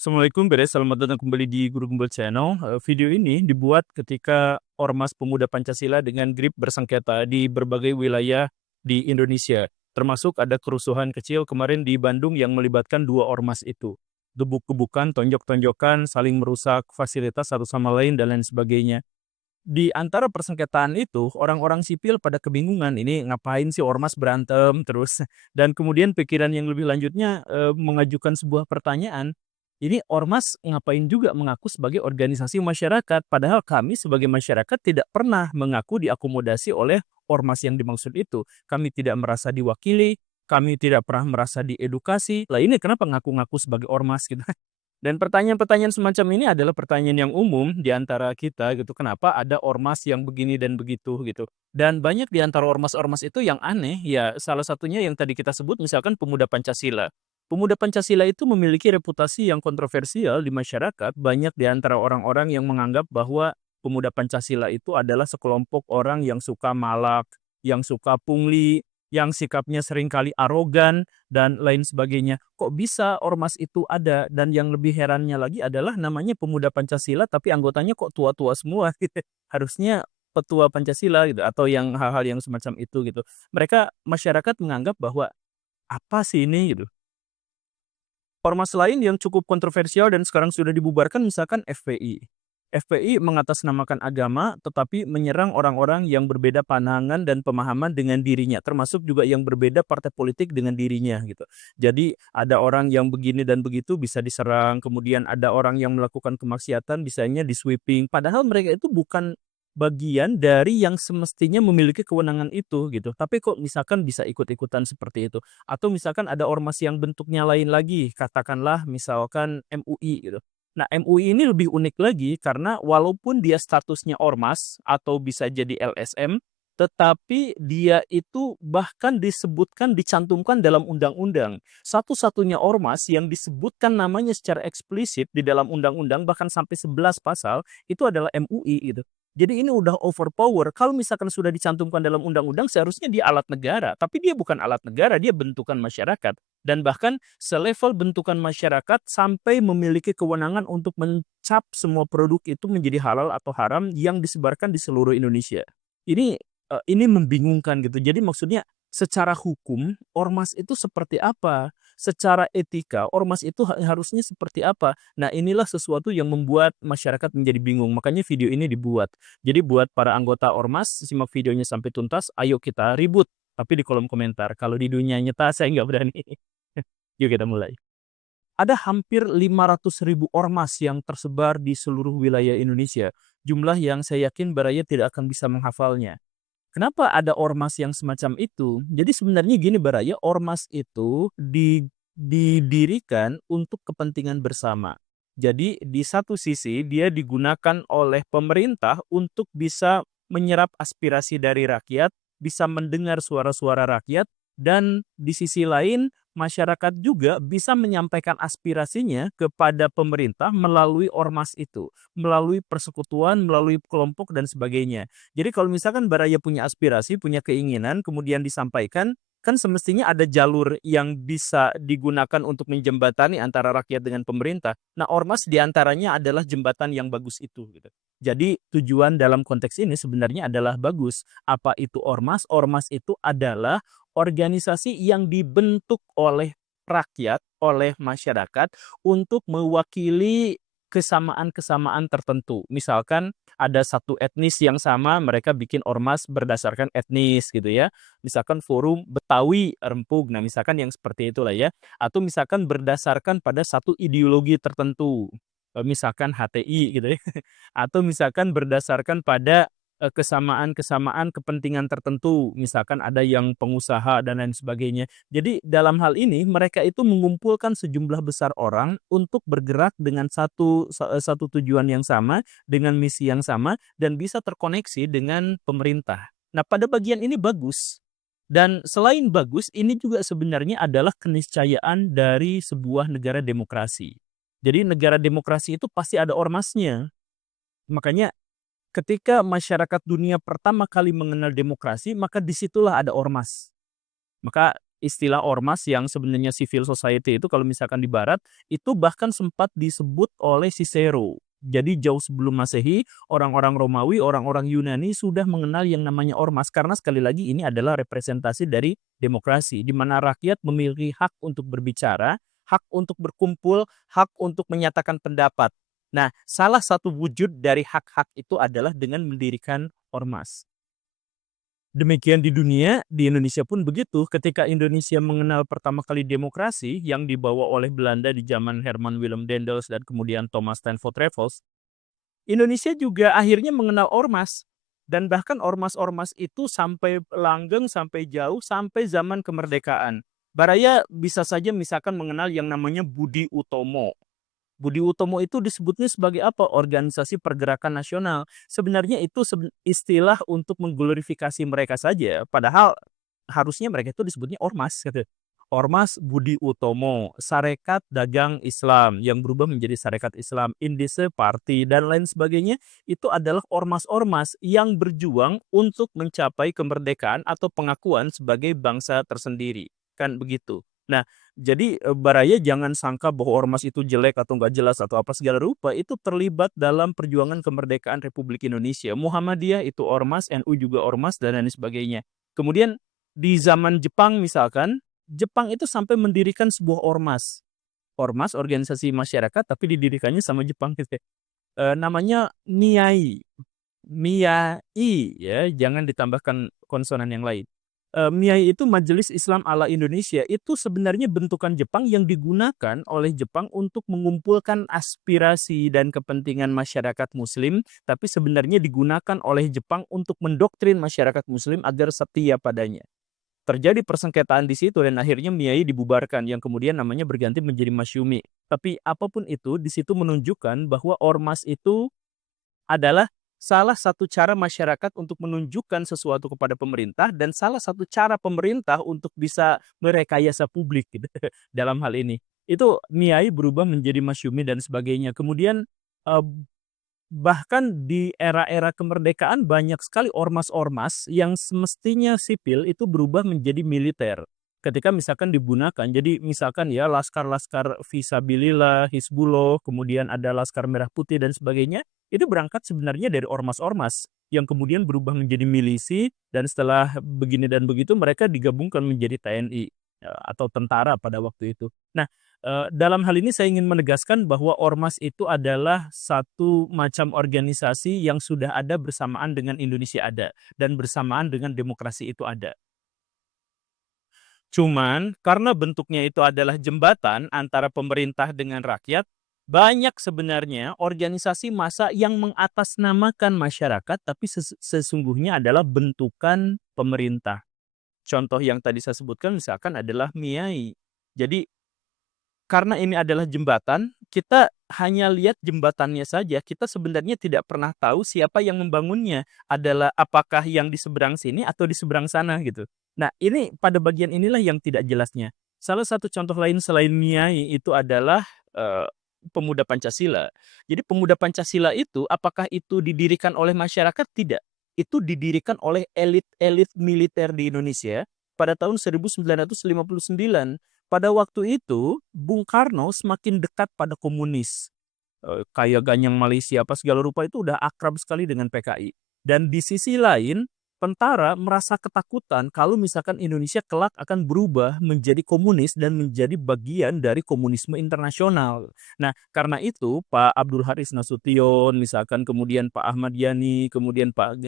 Assalamualaikum, beres. Selamat datang kembali di Guru Gembel Channel. Video ini dibuat ketika Ormas Pemuda Pancasila dengan grip bersengketa di berbagai wilayah di Indonesia. Termasuk ada kerusuhan kecil kemarin di Bandung yang melibatkan dua ormas itu. Gebuk-gebukan, tonjok-tonjokan, saling merusak fasilitas satu sama lain, dan lain sebagainya. Di antara persengketaan itu, orang-orang sipil pada kebingungan, ini ngapain sih ormas berantem terus. Dan kemudian pikiran yang lebih lanjutnya mengajukan sebuah pertanyaan, ini ormas ngapain juga mengaku sebagai organisasi masyarakat, padahal kami sebagai masyarakat tidak pernah mengaku diakomodasi oleh ormas yang dimaksud itu. Kami tidak merasa diwakili, kami tidak pernah merasa diedukasi. Lah ini kenapa ngaku-ngaku sebagai ormas gitu. Dan pertanyaan-pertanyaan semacam ini adalah pertanyaan yang umum di antara kita gitu, kenapa ada ormas yang begini dan begitu gitu. Dan banyak di antara ormas-ormas itu yang aneh, ya salah satunya yang tadi kita sebut misalkan Pemuda Pancasila. Pemuda Pancasila itu memiliki reputasi yang kontroversial di masyarakat, banyak di antara orang-orang yang menganggap bahwa Pemuda Pancasila itu adalah sekelompok orang yang suka malak, yang suka pungli, yang sikapnya seringkali arogan, dan lain sebagainya. Kok bisa ormas itu ada? Dan yang lebih herannya lagi adalah namanya Pemuda Pancasila tapi anggotanya kok tua-tua semua gitu. Harusnya petua Pancasila gitu atau yang hal-hal yang semacam itu gitu. Masyarakat menganggap bahwa apa sih ini gitu. Ormas lain yang cukup kontroversial dan sekarang sudah dibubarkan misalkan FPI. FPI mengatasnamakan agama tetapi menyerang orang-orang yang berbeda pandangan dan pemahaman dengan dirinya, termasuk juga yang berbeda partai politik dengan dirinya gitu. Jadi ada orang yang begini dan begitu bisa diserang, kemudian ada orang yang melakukan kemaksiatan bisanya di-sweeping, padahal mereka itu bukan bagian dari yang semestinya memiliki kewenangan itu gitu. Tapi kok misalkan bisa ikut-ikutan seperti itu. Atau misalkan ada ormas yang bentuknya lain lagi, katakanlah misalkan MUI gitu. Nah, MUI ini lebih unik lagi karena walaupun dia statusnya ormas atau bisa jadi LSM, tetapi dia itu bahkan disebutkan, dicantumkan dalam undang-undang. Satu-satunya ormas yang disebutkan namanya secara eksplisit di dalam undang-undang bahkan sampai 11 pasal itu adalah MUI gitu. Jadi ini udah overpower. Kalau misalkan sudah dicantumkan dalam undang-undang seharusnya dia alat negara, tapi dia bukan alat negara, dia bentukan masyarakat. Dan bahkan selevel bentukan masyarakat sampai memiliki kewenangan untuk mencap semua produk itu menjadi halal atau haram yang disebarkan di seluruh Indonesia. Ini membingungkan gitu. Jadi maksudnya secara hukum ormas itu seperti apa? Secara etika ormas itu harusnya seperti apa? Nah, inilah sesuatu yang membuat masyarakat menjadi bingung. Makanya video ini dibuat. Jadi buat para anggota ormas, simak videonya sampai tuntas, ayo kita ribut. Tapi di kolom komentar. Kalau di dunia nyata saya nggak berani. Yuk kita mulai. Ada hampir 500.000 ormas yang tersebar di seluruh wilayah Indonesia. Jumlah yang saya yakin Baraya tidak akan bisa menghafalnya. Kenapa ada ormas yang semacam itu? Jadi sebenarnya gini Baraya, ormas itu didirikan untuk kepentingan bersama. Jadi di satu sisi dia digunakan oleh pemerintah untuk bisa menyerap aspirasi dari rakyat, bisa mendengar suara-suara rakyat, dan di sisi lain masyarakat juga bisa menyampaikan aspirasinya kepada pemerintah melalui ormas itu, melalui persekutuan, melalui kelompok dan sebagainya. Jadi kalau misalkan Baraya punya aspirasi, punya keinginan, kemudian disampaikan, kan semestinya ada jalur yang bisa digunakan untuk menjembatani antara rakyat dengan pemerintah. Nah, ormas diantaranya adalah jembatan yang bagus itu. Gitu. Jadi tujuan dalam konteks ini sebenarnya adalah bagus. Apa itu ormas? Ormas itu adalah organisasi yang dibentuk oleh rakyat, oleh masyarakat untuk mewakili kesamaan-kesamaan tertentu. Misalkan ada satu etnis yang sama, mereka bikin ormas berdasarkan etnis gitu ya. Misalkan forum Betawi Rempug, nah misalkan yang seperti itulah ya. Atau misalkan berdasarkan pada satu ideologi tertentu, misalkan HTI gitu ya. Atau misalkan berdasarkan pada kesamaan-kesamaan kepentingan tertentu, misalkan ada yang pengusaha dan lain sebagainya. Jadi dalam hal ini mereka itu mengumpulkan sejumlah besar orang untuk bergerak dengan satu tujuan yang sama, dengan misi yang sama dan bisa terkoneksi dengan pemerintah. Nah, pada bagian ini bagus. Dan selain bagus, ini juga sebenarnya adalah keniscayaan dari sebuah negara demokrasi. Jadi negara demokrasi itu pasti ada ormasnya. Makanya ketika masyarakat dunia pertama kali mengenal demokrasi, maka disitulah ada ormas. Maka istilah ormas yang sebenarnya civil society itu kalau misalkan di barat, itu bahkan sempat disebut oleh Cicero. Jadi jauh sebelum Masehi, orang-orang Romawi, orang-orang Yunani sudah mengenal yang namanya ormas karena sekali lagi ini adalah representasi dari demokrasi di mana rakyat memiliki hak untuk berbicara, hak untuk berkumpul, hak untuk menyatakan pendapat. Nah, salah satu wujud dari hak-hak itu adalah dengan mendirikan ormas. Demikian di dunia, di Indonesia pun begitu. Ketika Indonesia mengenal pertama kali demokrasi yang dibawa oleh Belanda di zaman Herman Willem Daendels dan kemudian Thomas Stanford Raffles, Indonesia juga akhirnya mengenal ormas. Dan bahkan ormas-ormas itu sampai langgeng, sampai jauh, sampai zaman kemerdekaan. Baraya bisa saja misalkan mengenal yang namanya Budi Utomo. Budi Utomo itu disebutnya sebagai apa? Organisasi Pergerakan Nasional. Sebenarnya itu istilah untuk mengglorifikasi mereka saja. Padahal harusnya mereka itu disebutnya ormas. Gitu. Ormas Budi Utomo, Sarekat Dagang Islam yang berubah menjadi Sarekat Islam, Indise Parti, dan lain sebagainya. Itu adalah ormas-ormas yang berjuang untuk mencapai kemerdekaan atau pengakuan sebagai bangsa tersendiri. Kan begitu. Nah, jadi Baraya jangan sangka bahwa ormas itu jelek atau nggak jelas atau apa segala rupa, itu terlibat dalam perjuangan kemerdekaan Republik Indonesia. Muhammadiyah itu ormas, NU juga ormas, dan lain sebagainya. Kemudian di zaman Jepang misalkan, Jepang itu sampai mendirikan sebuah ormas. Ormas, organisasi masyarakat, tapi didirikannya sama Jepang. Gitu. Namanya MIAI. MIAI, ya, jangan ditambahkan konsonan yang lain. MIAI itu Majelis Islam ala Indonesia, itu sebenarnya bentukan Jepang yang digunakan oleh Jepang untuk mengumpulkan aspirasi dan kepentingan masyarakat muslim, tapi sebenarnya digunakan oleh Jepang untuk mendoktrin masyarakat muslim agar setia padanya. Terjadi persengketaan di situ dan akhirnya MIAI dibubarkan yang kemudian namanya berganti menjadi Masyumi. Tapi apapun itu, di situ menunjukkan bahwa ormas itu adalah salah satu cara masyarakat untuk menunjukkan sesuatu kepada pemerintah dan salah satu cara pemerintah untuk bisa merekayasa publik gitu, dalam hal ini. Itu MIAI berubah menjadi Masyumi dan sebagainya. Kemudian eh, bahkan di era-era kemerdekaan banyak sekali ormas-ormas yang semestinya sipil itu berubah menjadi militer. Ketika misalkan digunakan, jadi misalkan ya laskar-laskar Fisabilillah, Hizbullah, kemudian ada Laskar Merah Putih dan sebagainya, itu berangkat sebenarnya dari ormas-ormas yang kemudian berubah menjadi milisi dan setelah begini dan begitu mereka digabungkan menjadi TNI atau tentara pada waktu itu. Nah, dalam hal ini saya ingin menegaskan bahwa ormas itu adalah satu macam organisasi yang sudah ada bersamaan dengan Indonesia ada dan bersamaan dengan demokrasi itu ada. Cuman karena bentuknya itu adalah jembatan antara pemerintah dengan rakyat, banyak sebenarnya organisasi massa yang mengatasnamakan masyarakat tapi sesungguhnya adalah bentukan pemerintah. Contoh yang tadi saya sebutkan misalkan adalah MIAI. Jadi karena ini adalah jembatan, kita hanya lihat jembatannya saja, kita sebenarnya tidak pernah tahu siapa yang membangunnya, adalah apakah yang di seberang sini atau di seberang sana gitu. Nah, ini pada bagian inilah yang tidak jelasnya. Salah satu contoh lain selain MIAI itu adalah Pemuda Pancasila. Jadi Pemuda Pancasila itu apakah itu didirikan oleh masyarakat? Tidak. Itu didirikan oleh elit-elit militer di Indonesia pada tahun 1959. Pada waktu itu, Bung Karno semakin dekat pada komunis. Kayak Ganyang Malaysia apa segala rupa itu udah akrab sekali dengan PKI. Dan di sisi lain, tentara merasa ketakutan kalau misalkan Indonesia kelak akan berubah menjadi komunis dan menjadi bagian dari komunisme internasional. Nah, karena itu Pak Abdul Haris Nasution, misalkan kemudian Pak Ahmad Yani, kemudian Pak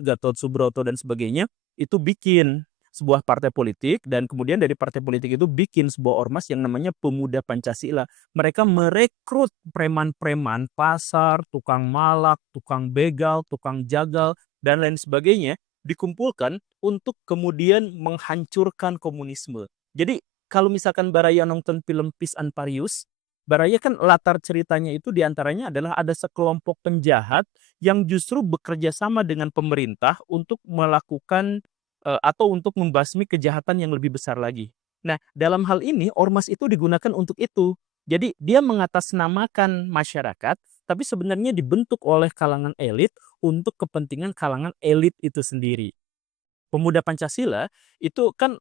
Gatot Subroto dan sebagainya, itu bikin sebuah partai politik dan kemudian dari partai politik itu bikin sebuah ormas yang namanya Pemuda Pancasila. Mereka merekrut preman-preman pasar, tukang malak, tukang begal, tukang jagal, dan lain sebagainya dikumpulkan untuk kemudian menghancurkan komunisme. Jadi kalau misalkan Baraya nonton film Peace and Parius, Baraya kan latar ceritanya itu diantaranya adalah ada sekelompok penjahat yang justru bekerja sama dengan pemerintah untuk melakukan atau untuk membasmi kejahatan yang lebih besar lagi. Nah, dalam hal ini ormas itu digunakan untuk itu. Jadi dia mengatasnamakan masyarakat, tapi sebenarnya dibentuk oleh kalangan elit untuk kepentingan kalangan elit itu sendiri. Pemuda Pancasila itu kan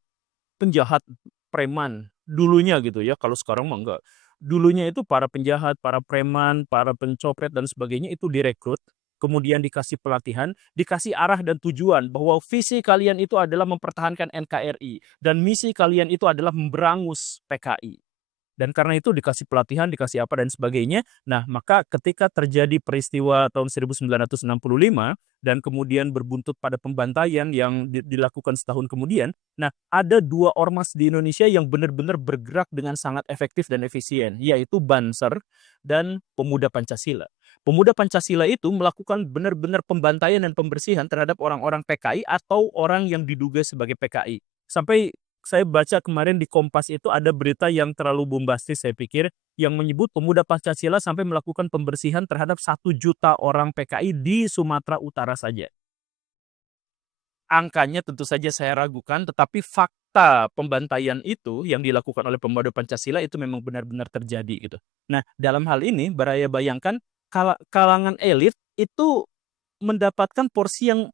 penjahat, preman, dulunya gitu ya, kalau sekarang mah enggak. Dulunya itu para penjahat, para preman, para pencopet dan sebagainya itu direkrut, kemudian dikasih pelatihan, dikasih arah dan tujuan bahwa visi kalian itu adalah mempertahankan NKRI dan misi kalian itu adalah memberangus PKI. Dan karena itu dikasih pelatihan, dikasih apa dan sebagainya. Nah, maka ketika terjadi peristiwa tahun 1965 dan kemudian berbuntut pada pembantaian yang dilakukan setahun kemudian, nah ada 2 ormas di Indonesia yang benar-benar bergerak dengan sangat efektif dan efisien, yaitu Banser dan Pemuda Pancasila. Pemuda Pancasila itu melakukan benar-benar pembantaian dan pembersihan terhadap orang-orang PKI atau orang yang diduga sebagai PKI. Sampai saya baca kemarin di Kompas itu ada berita yang terlalu bombastis saya pikir, yang menyebut Pemuda Pancasila sampai melakukan pembersihan terhadap 1 juta orang PKI di Sumatera Utara saja. Angkanya tentu saja saya ragukan, tetapi fakta pembantaian itu yang dilakukan oleh Pemuda Pancasila itu memang benar-benar terjadi gitu. Nah, dalam hal ini Baraya bayangkan kalangan elit itu mendapatkan porsi yang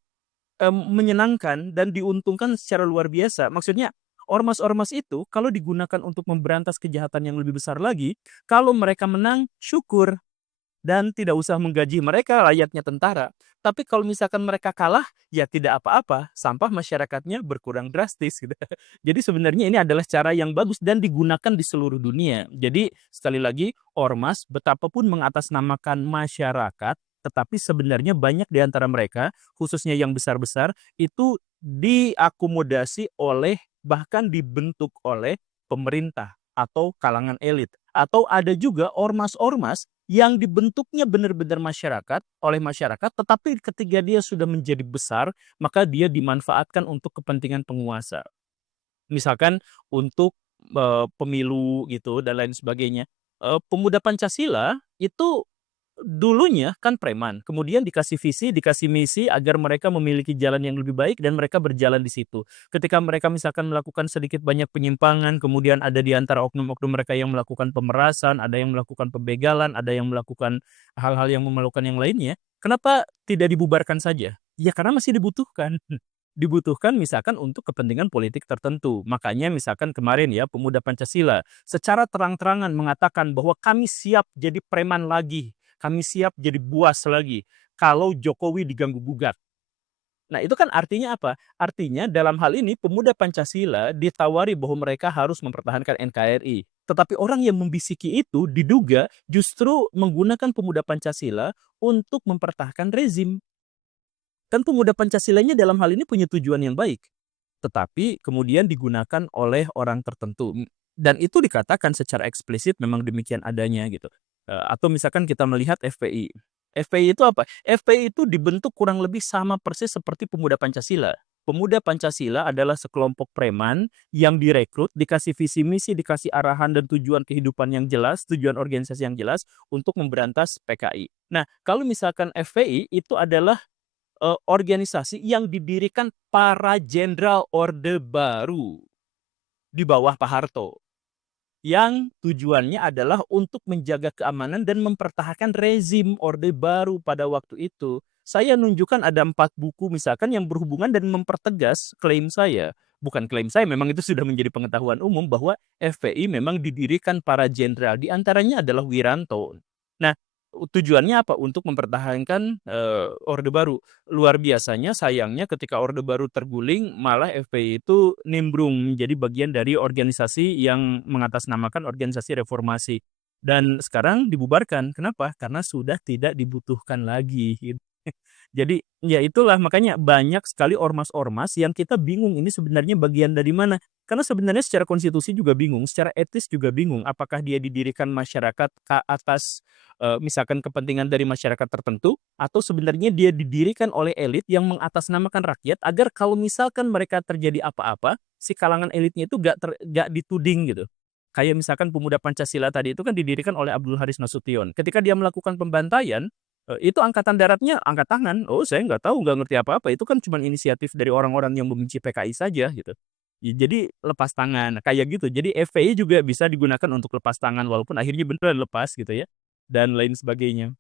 menyenangkan dan diuntungkan secara luar biasa. Maksudnya ormas-ormas itu kalau digunakan untuk memberantas kejahatan yang lebih besar lagi, kalau mereka menang syukur dan tidak usah menggaji mereka layaknya tentara. Tapi kalau misalkan mereka kalah, ya tidak apa-apa, sampah masyarakatnya berkurang drastis gitu. Jadi sebenarnya ini adalah cara yang bagus dan digunakan di seluruh dunia. Jadi sekali lagi, ormas betapapun mengatasnamakan masyarakat, tetapi sebenarnya banyak di antara mereka, khususnya yang besar-besar, itu diakomodasi oleh, bahkan dibentuk oleh pemerintah atau kalangan elit. Atau ada juga ormas-ormas yang dibentuknya benar-benar oleh masyarakat, tetapi ketika dia sudah menjadi besar, maka dia dimanfaatkan untuk kepentingan penguasa. Misalkan untuk pemilu gitu dan lain sebagainya. Pemuda Pancasila itu dulunya kan preman, kemudian dikasih visi, dikasih misi agar mereka memiliki jalan yang lebih baik dan mereka berjalan di situ. Ketika mereka misalkan melakukan sedikit banyak penyimpangan, kemudian ada di antara oknum-oknum mereka yang melakukan pemerasan, ada yang melakukan pembegalan, ada yang melakukan hal-hal yang memalukan yang lainnya, kenapa tidak dibubarkan saja? Ya karena masih dibutuhkan. Dibutuhkan misalkan untuk kepentingan politik tertentu. Makanya misalkan kemarin ya Pemuda Pancasila secara terang-terangan mengatakan bahwa kami siap jadi preman lagi, kami siap jadi buas lagi kalau Jokowi diganggu-gugat. Nah, itu kan artinya apa? Artinya dalam hal ini Pemuda Pancasila ditawari bahwa mereka harus mempertahankan NKRI. Tetapi orang yang membisiki itu diduga justru menggunakan Pemuda Pancasila untuk mempertahankan rezim. Kan Pemuda Pancasilanya dalam hal ini punya tujuan yang baik, tetapi kemudian digunakan oleh orang tertentu. Dan itu dikatakan secara eksplisit memang demikian adanya gitu. Atau misalkan kita melihat FPI. FPI itu apa? FPI itu dibentuk kurang lebih sama persis seperti Pemuda Pancasila. Pemuda Pancasila adalah sekelompok preman yang direkrut, dikasih visi misi, dikasih arahan dan tujuan kehidupan yang jelas, tujuan organisasi yang jelas untuk memberantas PKI. Nah, kalau misalkan FPI itu adalah organisasi yang didirikan para jenderal Orde Baru di bawah Pak Harto, yang tujuannya adalah untuk menjaga keamanan dan mempertahankan rezim Orde Baru pada waktu itu. Saya nunjukkan ada 4 buku misalkan yang berhubungan dan mempertegas klaim saya. Bukan klaim saya, memang itu sudah menjadi pengetahuan umum bahwa FPI memang didirikan para jenderal, di antaranya adalah Wiranto. Nah, tujuannya apa? Untuk mempertahankan Orde Baru. Luar biasanya sayangnya ketika Orde Baru terguling, malah FPI itu nimbrung menjadi bagian dari organisasi yang mengatasnamakan organisasi reformasi. Dan sekarang dibubarkan. Kenapa? Karena sudah tidak dibutuhkan lagi. Gitu. Jadi ya itulah makanya banyak sekali ormas-ormas yang kita bingung ini sebenarnya bagian dari mana. Karena sebenarnya secara konstitusi juga bingung, secara etis juga bingung. Apakah dia didirikan masyarakat atas misalkan kepentingan dari masyarakat tertentu, atau sebenarnya dia didirikan oleh elit yang mengatasnamakan rakyat agar kalau misalkan mereka terjadi apa-apa, si kalangan elitnya itu gak dituding gitu. Kayak misalkan Pemuda Pancasila tadi itu kan didirikan oleh Abdul Haris Nasution. Ketika dia melakukan pembantaian, itu angkatan daratnya angkat tangan. Oh, saya nggak tahu, nggak ngerti apa-apa. Itu kan cuma inisiatif dari orang-orang yang membenci PKI saja gitu. Jadi lepas tangan, kayak gitu. Jadi FPI juga bisa digunakan untuk lepas tangan walaupun akhirnya beneran lepas gitu ya, dan lain sebagainya.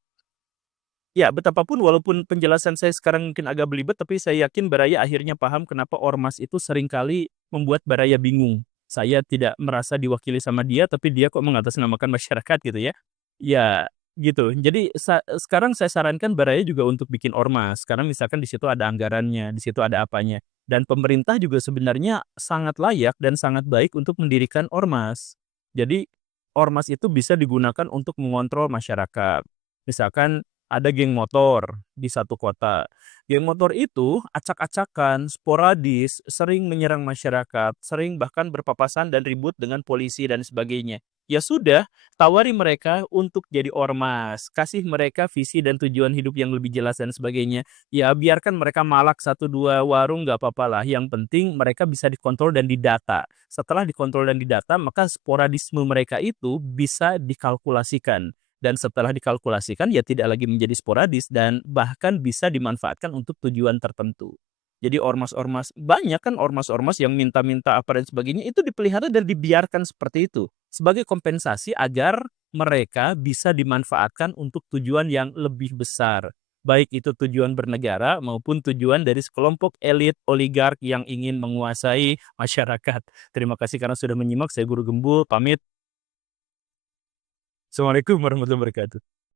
Ya, betapapun walaupun penjelasan saya sekarang mungkin agak belibet, tapi saya yakin Baraya akhirnya paham kenapa ormas itu seringkali membuat baraya bingung. Saya tidak merasa diwakili sama dia, tapi dia kok mengatasnamakan masyarakat gitu ya. Ya, gitu. Jadi sekarang saya sarankan baraya juga untuk bikin ormas, karena misalkan di situ ada anggarannya, di situ ada apanya. Dan pemerintah juga sebenarnya sangat layak dan sangat baik untuk mendirikan ormas. Jadi, ormas itu bisa digunakan untuk mengontrol masyarakat. Misalkan ada geng motor di satu kota. Geng motor itu acak-acakan, sporadis, sering menyerang masyarakat, sering bahkan berpapasan dan ribut dengan polisi dan sebagainya. Ya sudah, tawari mereka untuk jadi ormas, kasih mereka visi dan tujuan hidup yang lebih jelas dan sebagainya. Ya biarkan mereka malak satu dua warung nggak apa-apa lah, yang penting mereka bisa dikontrol dan didata. Setelah dikontrol dan didata, maka sporadisme mereka itu bisa dikalkulasikan. Dan setelah dikalkulasikan, ya tidak lagi menjadi sporadis dan bahkan bisa dimanfaatkan untuk tujuan tertentu. Jadi ormas-ormas, banyak kan ormas-ormas yang minta-minta apa dan sebagainya, itu dipelihara dan dibiarkan seperti itu. Sebagai kompensasi agar mereka bisa dimanfaatkan untuk tujuan yang lebih besar. Baik itu tujuan bernegara maupun tujuan dari sekelompok elit oligark yang ingin menguasai masyarakat. Terima kasih karena sudah menyimak, saya Guru Gembul, pamit. Assalamualaikum warahmatullahi wabarakatuh.